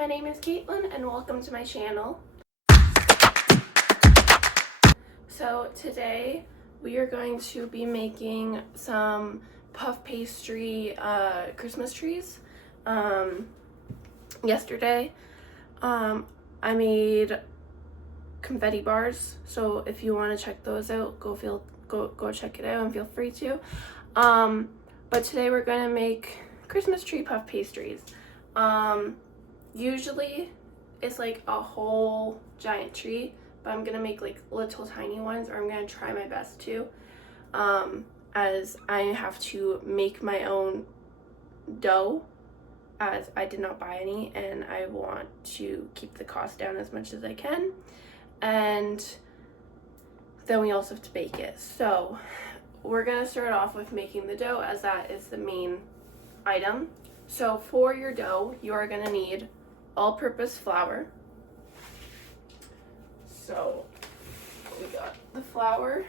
my name is Caitlin and welcome to my channel. So today we are going to be making some puff pastry Christmas trees. Yesterday I made confetti bars, so if you want to check those out, go check it out and feel free to. But today we're going to make Christmas tree puff pastries. Usually it's like a whole giant tree, but I'm gonna make like little tiny ones, or I'm gonna try my best to, as I have to make my own dough, as I did not buy any and I want to keep the cost down as much as I can. And then we also have to bake it. So we're gonna start off with making the dough, as that is the main item. So for your dough, you are gonna need all-purpose flour. So we got the flour.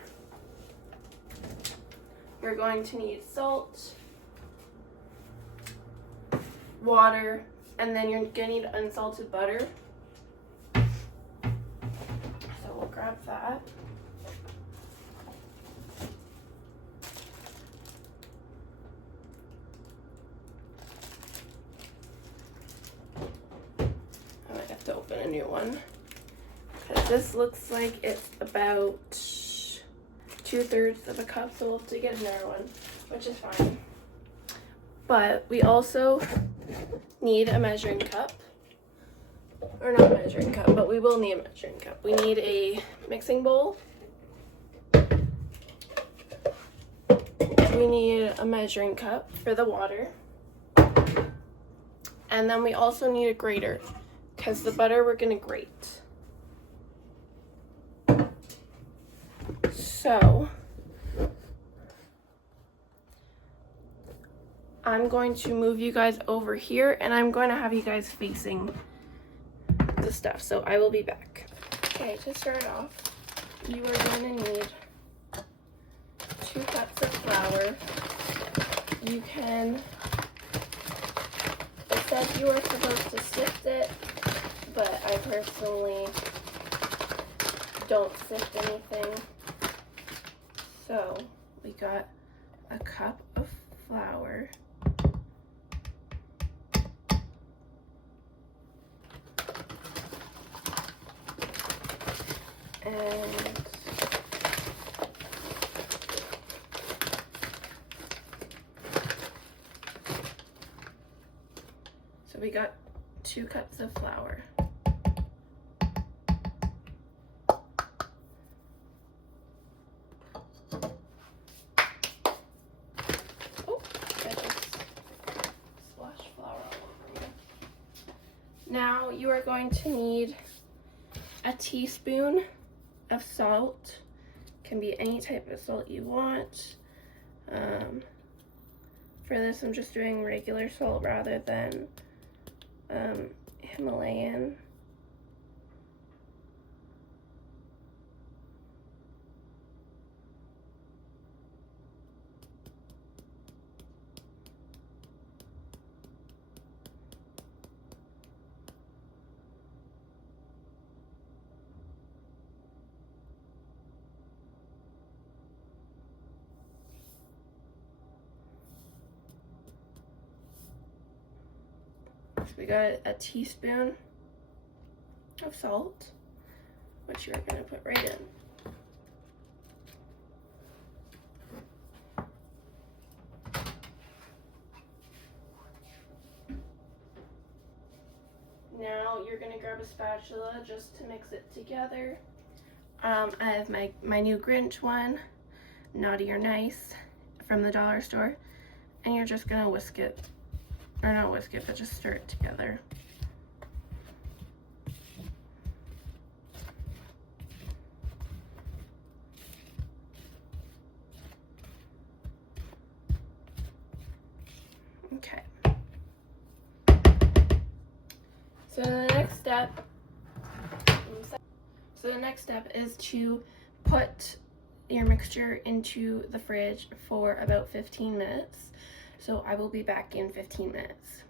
You're going to need salt, water, and then you're gonna need unsalted butter. So we'll grab that. To open a new one, because this looks like it's about 2/3 of a cup, so we'll have to get another one, which is fine. But we also need a measuring cup, or not a measuring cup, but we will need a measuring cup. We need a mixing bowl. We need a measuring cup for the water, and then we also need a grater, because the butter we're gonna grate. So I'm going to move you guys over here, and I'm going to have you guys facing the stuff. So I will be back. Okay, to start off, you are going to need 2 cups of flour. You can, it said you are supposed to sift it, but I personally don't sift anything. So we got a cup of flour, and so we got 2 cups of flour. Now you are going to need a teaspoon of salt. Can be any type of salt you want. For this, I'm just doing regular salt rather than Himalayan. So we got a teaspoon of salt, which you're going to put right in. Now you're going to grab a spatula just to mix it together. I have my new Grinch one, Naughty or Nice, from the dollar store, and you're just going to whisk it. Or not whisk it, but just stir it together. Okay. So the next step is to put your mixture into the fridge for about 15 minutes. So I will be back in 15 minutes.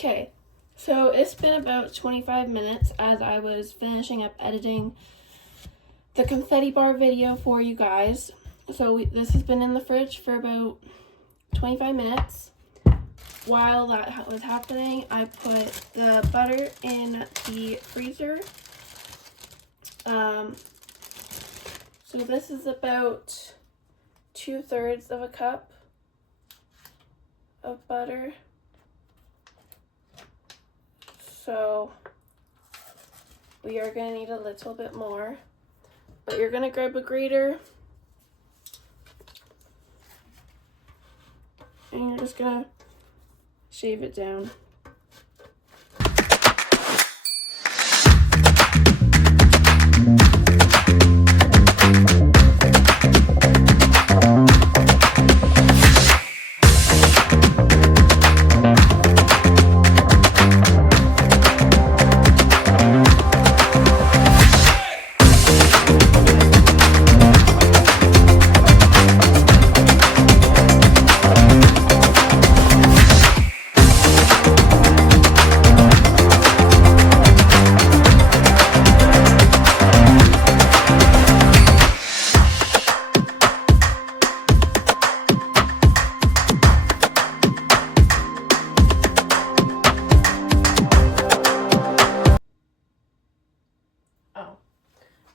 Okay, so it's been about 25 minutes as I was finishing up editing the confetti bar video for you guys. So this has been in the fridge for about 25 minutes. While that was happening, I put the butter in the freezer. So this is about 2/3 of a cup of butter. So we are going to need a little bit more, but you're going to grab a grater and you're just going to shave it down.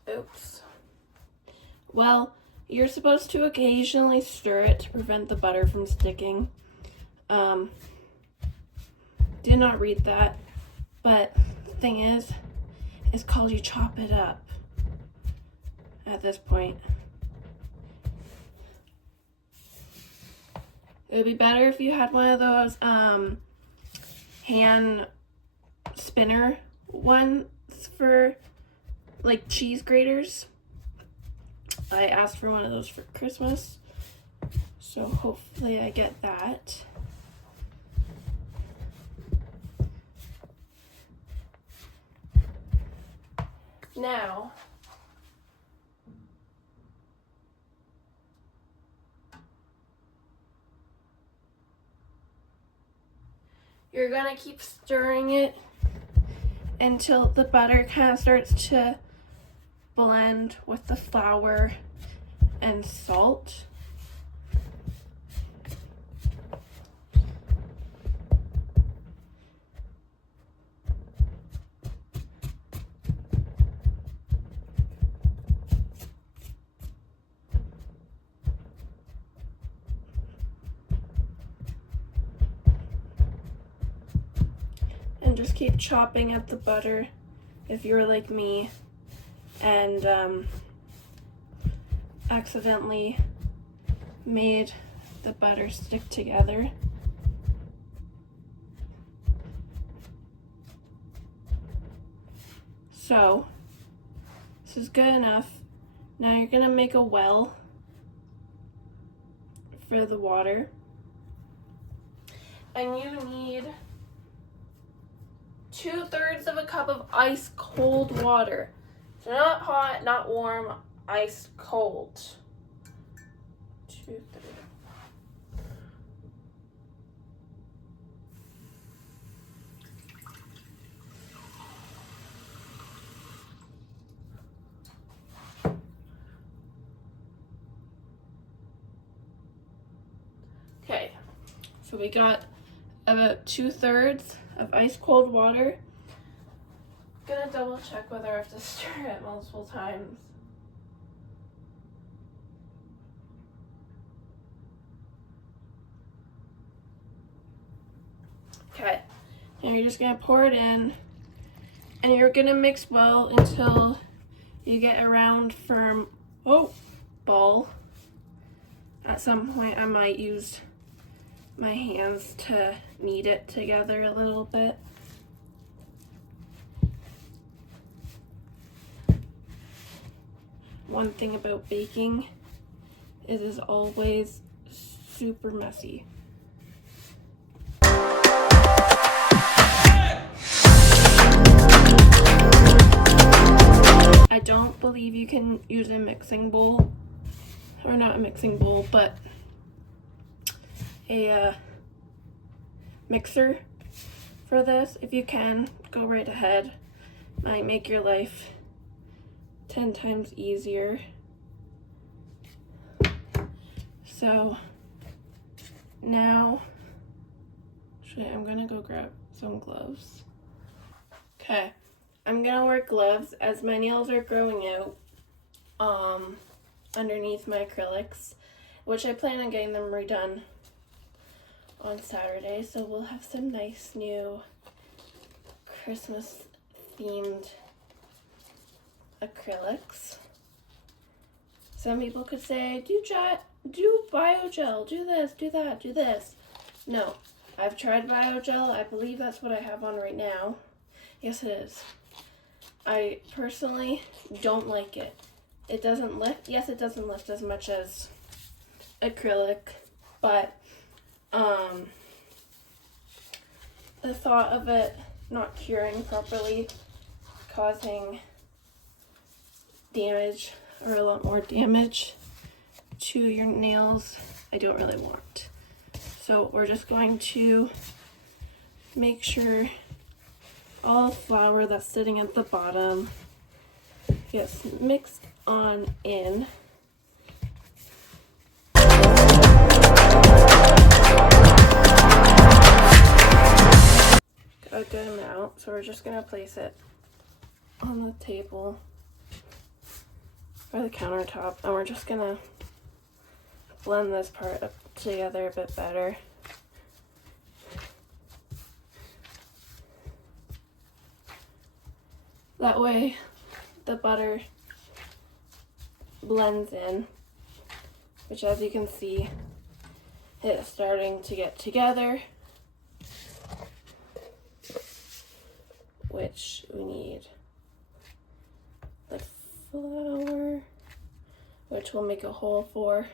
Oops. Well, you're supposed to occasionally stir it to prevent the butter from sticking. Did not read that, but the thing is, it's called you chop it up at this point. It would be better if you had one of those hand spinner ones for like cheese graters. I asked for one of those for Christmas, so hopefully I get that. Now, you're gonna keep stirring it until the butter kind of starts to blend with the flour and salt. And just keep chopping at the butter if you're like me and accidentally made the butter stick together. So this is good enough. Now you're gonna make a well for the water, and you need 2/3 of a cup of ice cold water. So not hot, not warm, ice cold. 2/3. Okay, so we got about 2/3 of ice cold water. Gonna double check whether I have to stir it multiple times. Okay, and you're just gonna pour it in, and you're gonna mix well until you get a round, firm ball. At some point I might use my hands to knead it together a little bit. One thing about baking is it's always super messy. I don't believe you can use a mixing bowl, or not a mixing bowl, but a mixer for this. If you can, go right ahead. Might make your life 10 times easier. So now, actually, I'm gonna go grab some gloves. Okay, I'm gonna wear gloves as my nails are growing out underneath my acrylics, which I plan on getting them redone on Saturday. So we'll have some nice new Christmas themed acrylics. Some people could say, do biogel, do this, do that, do this. No, I've tried biogel. I believe that's what I have on right now. Yes, it is. I personally don't like it. It doesn't lift. Yes, it doesn't lift as much as acrylic, but the thought of it not curing properly, causing damage, or a lot more damage to your nails, I don't really want. So we're just going to make sure all the flour that's sitting at the bottom gets mixed on in. A good amount, so we're just gonna place it on the table or the countertop, and we're just gonna blend this part up together a bit better. That way the butter blends in, which, as you can see, it's starting to get together, which we need the flour, which we'll make a hole for.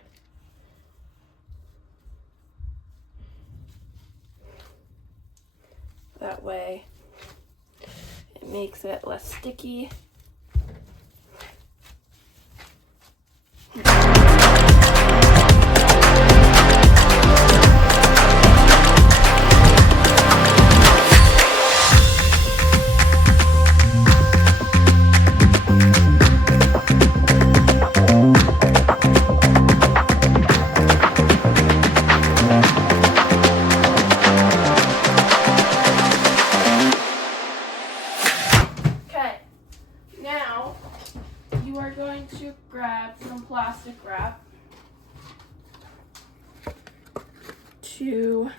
That way it makes it less sticky. To grab some plastic wrap to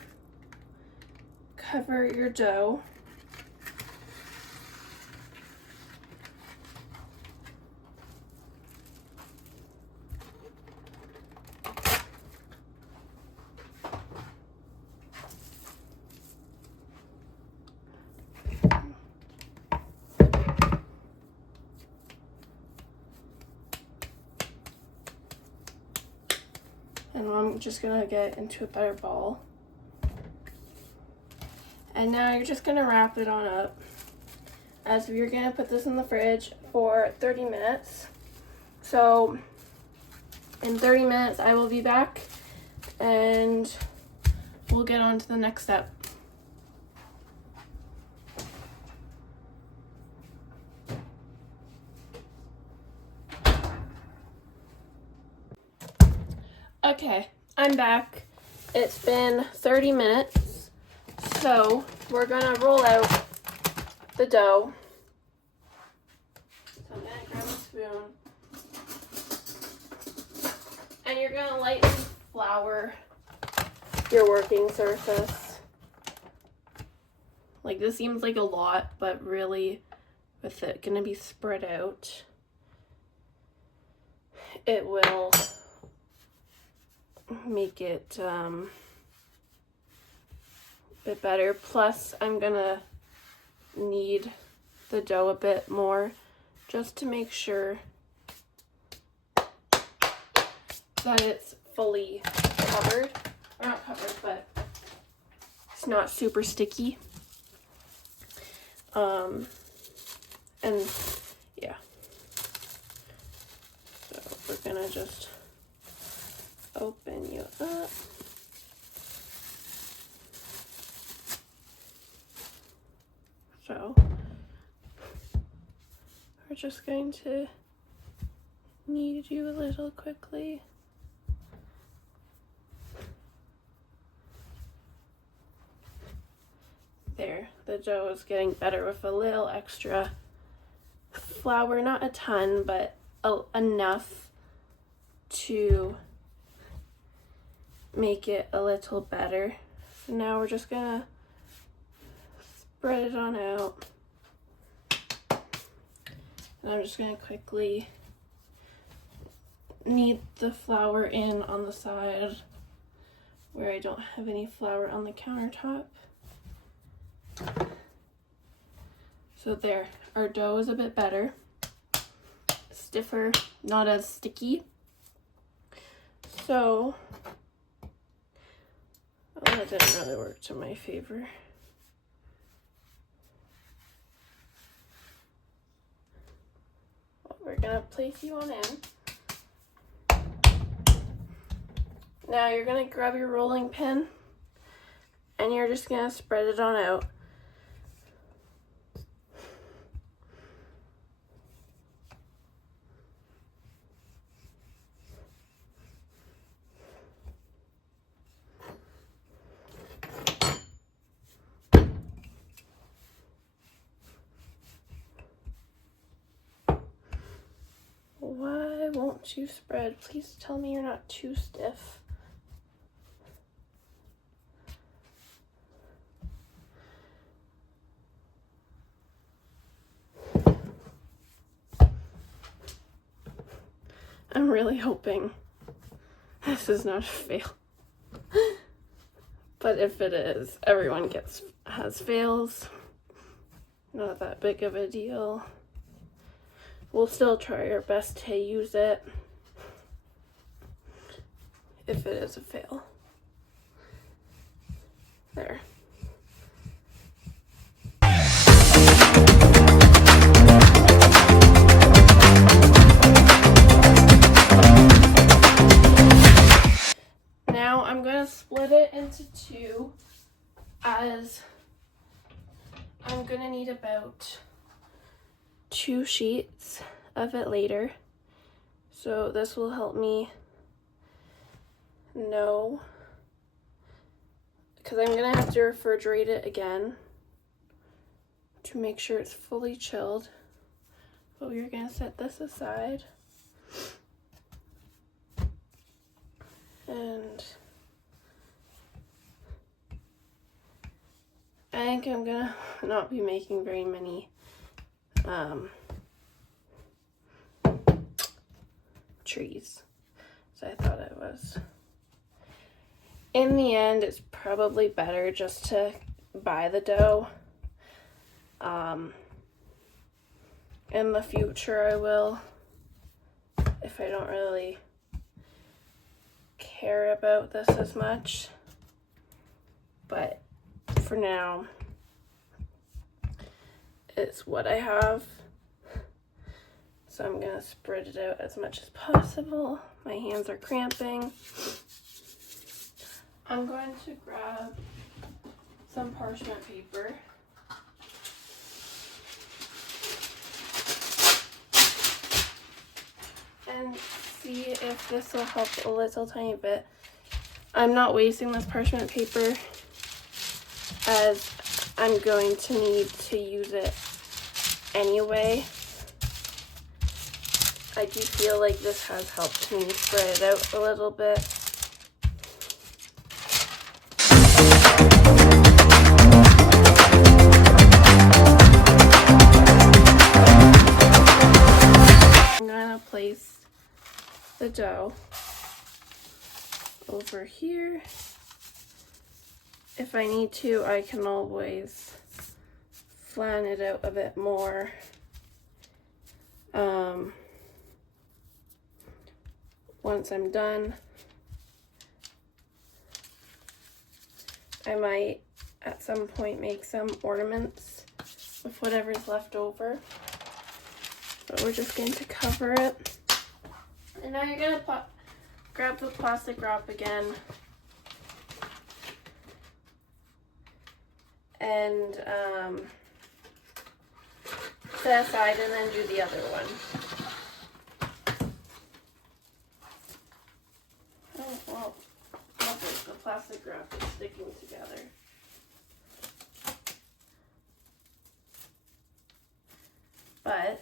cover your dough. And I'm just gonna get into a better ball. And now you're just gonna wrap it on up, as you're gonna put this in the fridge for 30 minutes. So in 30 minutes I will be back and we'll get on to the next step. Okay, I'm back. It's been 30 minutes, so we're gonna roll out the dough. So I'm gonna grab a spoon, and you're gonna lightly flour your working surface. Like, this seems like a lot, but really, with it gonna be spread out, it will make it a bit better. Plus, I'm gonna knead the dough a bit more just to make sure that it's fully covered, or not covered, but it's not super sticky. And yeah, so we're gonna just open you up. So we're just going to knead you a little quickly. There, the dough is getting better with a little extra flour, not a ton, but enough to make it a little better. So now we're just gonna spread it on out. And I'm just gonna quickly knead the flour in on the side where I don't have any flour on the countertop. So there, our dough is a bit better, stiffer, not as sticky. So, oh, that didn't really work to my favor. Well, we're gonna place you on in. Now you're gonna grab your rolling pin and you're just gonna spread it on out. Why won't you spread? Please tell me you're not too stiff. I'm really hoping this is not a fail. But if it is, everyone has fails. Not that big of a deal. We'll still try our best to use it if it is a fail. There. Now I'm going to split it into two, as I'm going to need about 2 sheets of it later. So this will help me know, because I'm going to have to refrigerate it again to make sure it's fully chilled. But we're going to set this aside. And I think I'm gonna not be making very many trees. So I thought it was. In the end, it's probably better just to buy the dough. In the future I will, if I don't really care about this as much, but for now it's what I have. So I'm gonna spread it out as much as possible. My hands are cramping. I'm going to grab some parchment paper. And see if this will help a little tiny bit. I'm not wasting this parchment paper, as I'm going to need to use it anyway. I do feel like this has helped me spread it out a little bit. I'm going to place the dough over here. If I need to, I can always flatten it out a bit more. Once I'm done, I might at some point make some ornaments with whatever's left over. But we're just going to cover it. And now you're going to grab the plastic wrap again and set aside and then do the other one. Oh, well, the plastic wrap is sticking together. But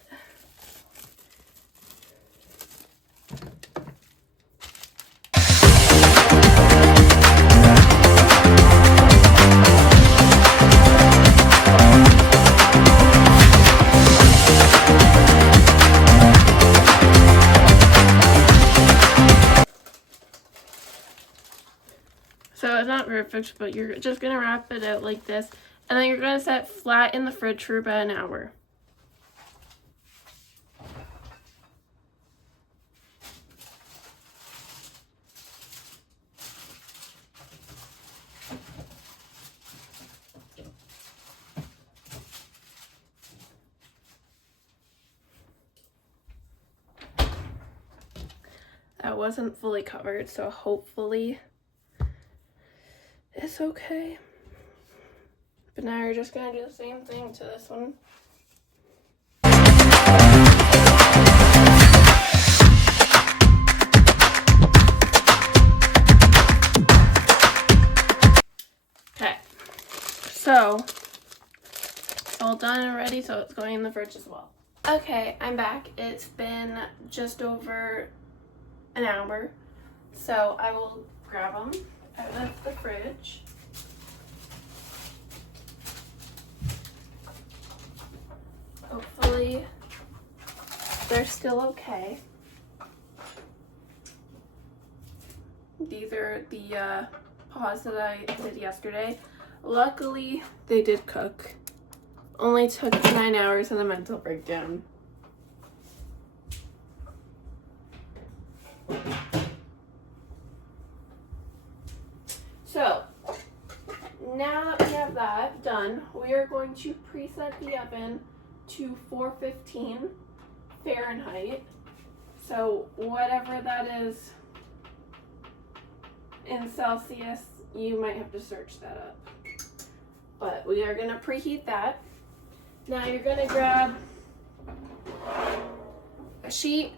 so it's not perfect, but you're just gonna wrap it out like this, and then you're gonna set flat in the fridge for about an hour. That wasn't fully covered, so hopefully it's okay. But now you're just gonna do the same thing to this one. Okay, so it's all done and ready, so it's going in the fridge as well. Okay, I'm back. It's been just over an hour, so I will grab them out of the fridge. Hopefully they're still okay. These are the paws that I did yesterday. Luckily they did cook. Only took 9 hours of the mental breakdown. So, now that we have that done, we are going to preset the oven to 415 Fahrenheit. So, whatever that is in Celsius, you might have to search that up. But we are going to preheat that. Now you're going to grab a sheet.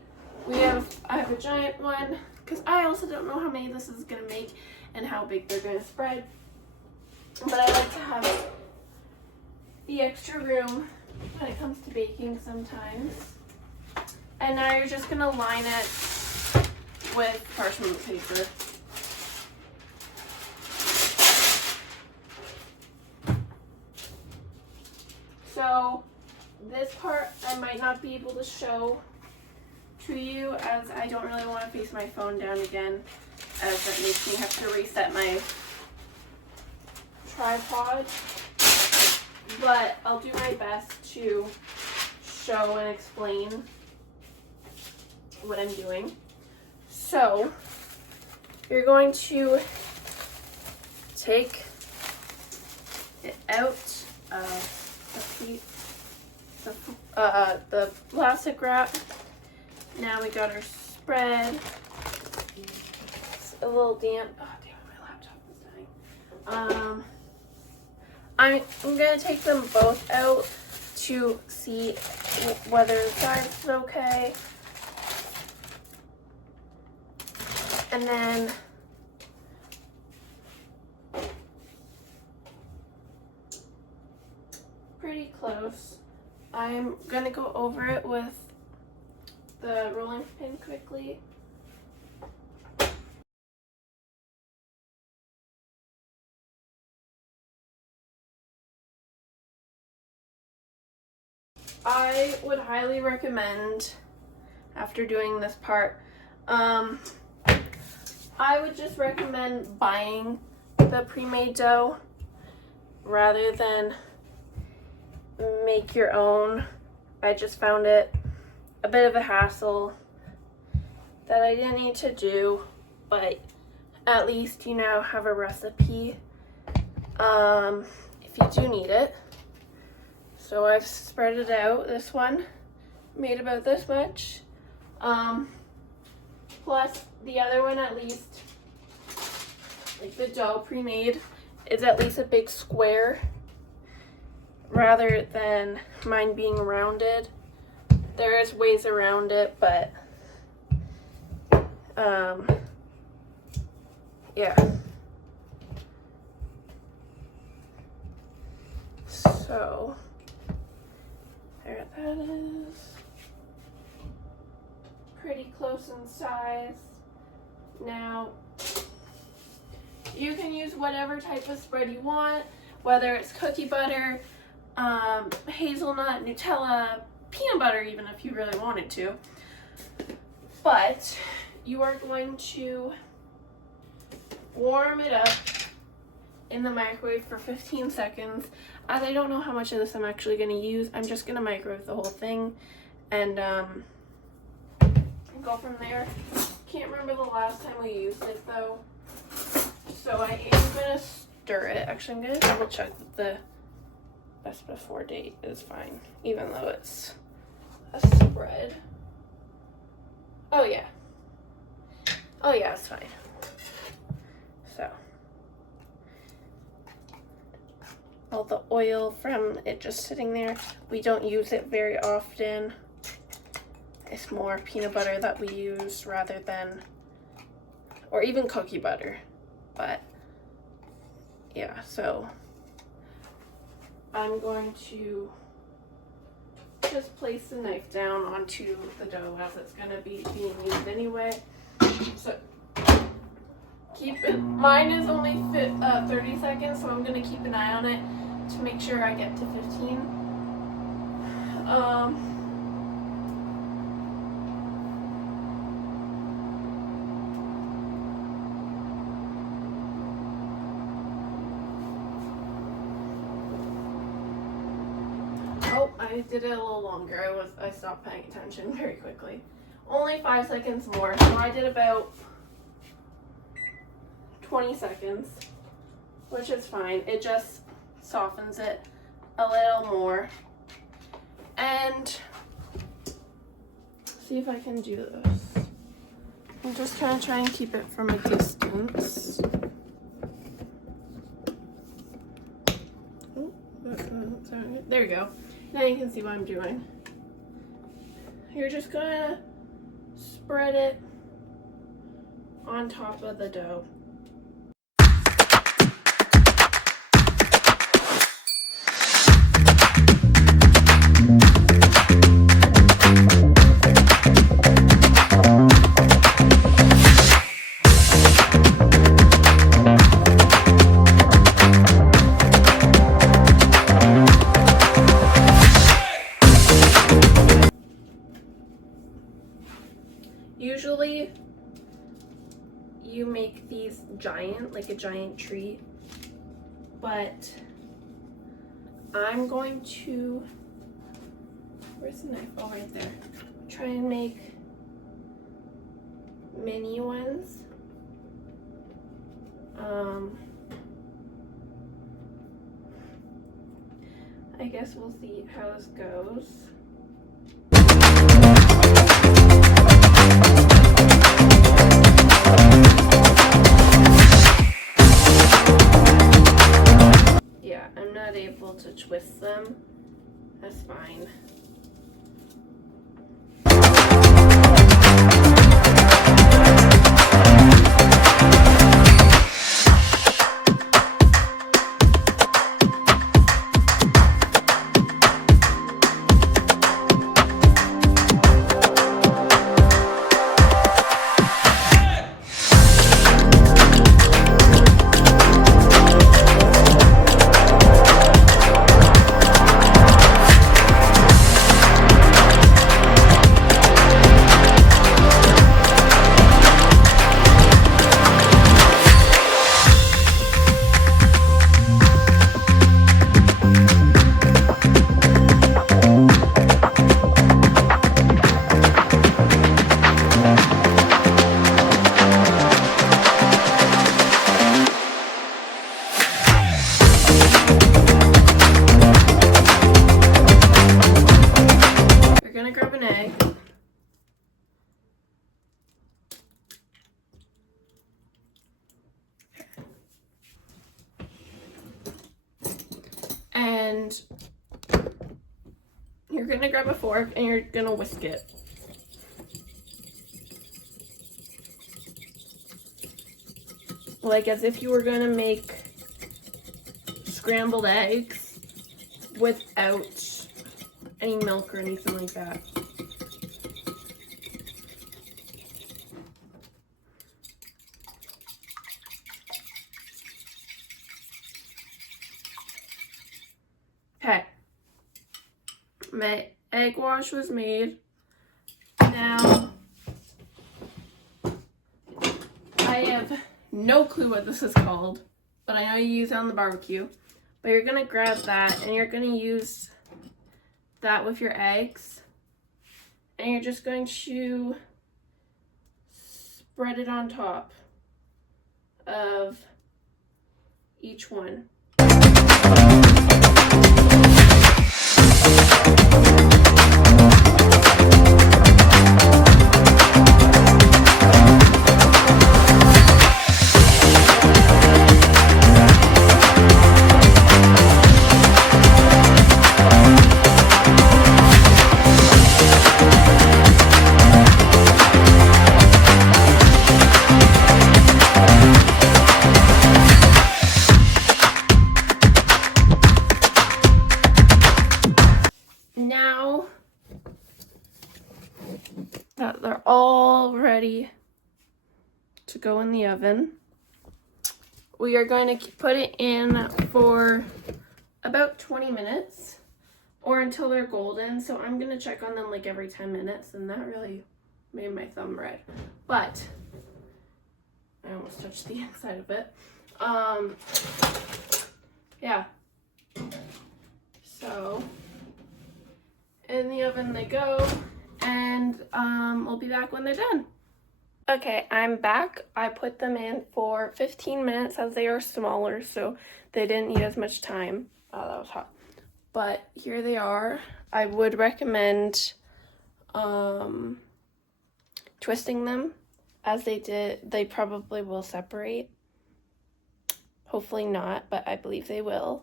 I have a giant one, because I also don't know how many this is going to make and how big they're going to spread. But I like to have the extra room when it comes to baking sometimes. And now you're just going to line it with parchment paper. So this part I might not be able to show to you, as I don't really want to face my phone down again, as that makes me have to reset my tripod. But I'll do my best to show and explain what I'm doing. So you're going to take it out of the plastic wrap. Now we got our spread. It's a little damp. Oh damn, my laptop is dying. I'm gonna take them both out to see whether the size is okay. And then pretty close. I'm gonna go over it with the rolling pin quickly. I would highly recommend, after doing this part, I would just recommend buying the pre-made dough rather than make your own. I just found it a bit of a hassle that I didn't need to do, but at least you now have a recipe if you do need it. So I've spread it out. This one made about this much, plus the other one, at least, like the dough pre-made, is at least a big square. rather than mine being rounded. There is ways around it, but yeah. So there that is. Pretty close in size. Now you can use whatever type of spread you want, whether it's cookie butter, hazelnut, Nutella, peanut butter even if you really wanted to. But you are going to warm it up in the microwave for 15 seconds. As I don't know how much of this I'm actually going to use, I'm just going to microwave the whole thing and go from there. Can't remember the last time we used it though, so I am going to stir it. Actually, I'm going to double check that the best before date is fine, even though it's a spread. Oh yeah, it's fine. So all the oil from it just sitting there, we don't use it very often. It's more peanut butter that we use rather than, or even cookie butter. But yeah, so I'm going to just place the knife down onto the dough as it's going to be being used anyway. So keep it, mine is only 30 seconds, so I'm going to keep an eye on it to make sure I get to 15. Oh, I did it a little longer. I stopped paying attention very quickly. Only 5 seconds more, so I did about 20 seconds, which is fine. It just softens it a little more. And see if I can do this. I'm just kind of trying to keep it from a distance. Oh, there we go. Now you can see what I'm doing. You're just gonna spread it on top of the dough. Usually you make these giant, like a giant tree, but I'm going to, where's the knife? Oh, right there. Try and make mini ones. I guess we'll see how this goes. Yeah, I'm not able to twist them. That's fine. And gonna grab a fork and you're gonna whisk it. Like as if you were gonna make scrambled eggs without any milk or anything like that. Okay, my egg wash was made. Now, I have no clue what this is called, but I know you use it on the barbecue. But you're gonna grab that and you're gonna use that with your eggs. And you're just going to spread it on top of each one. Now that they're all ready to go in the oven, we are going to put it in for about 20 minutes or until they're golden. So I'm going to check on them like every 10 minutes, and that really made my thumb red. But I almost touched the inside of it. Yeah. So in the oven they go, and we'll be back when they're done. Okay, I'm back. I put them in for 15 minutes as they are smaller, so they didn't need as much time. Oh, that was hot. But here they are. I would recommend twisting them, as they probably will separate. Hopefully not, but I believe they will.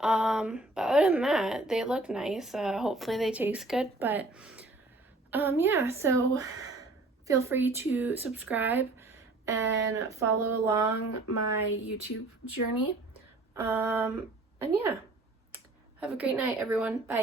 But other than that, they look nice. Hopefully they taste good, but yeah, so feel free to subscribe and follow along my YouTube journey. And yeah, have a great night, everyone. Bye.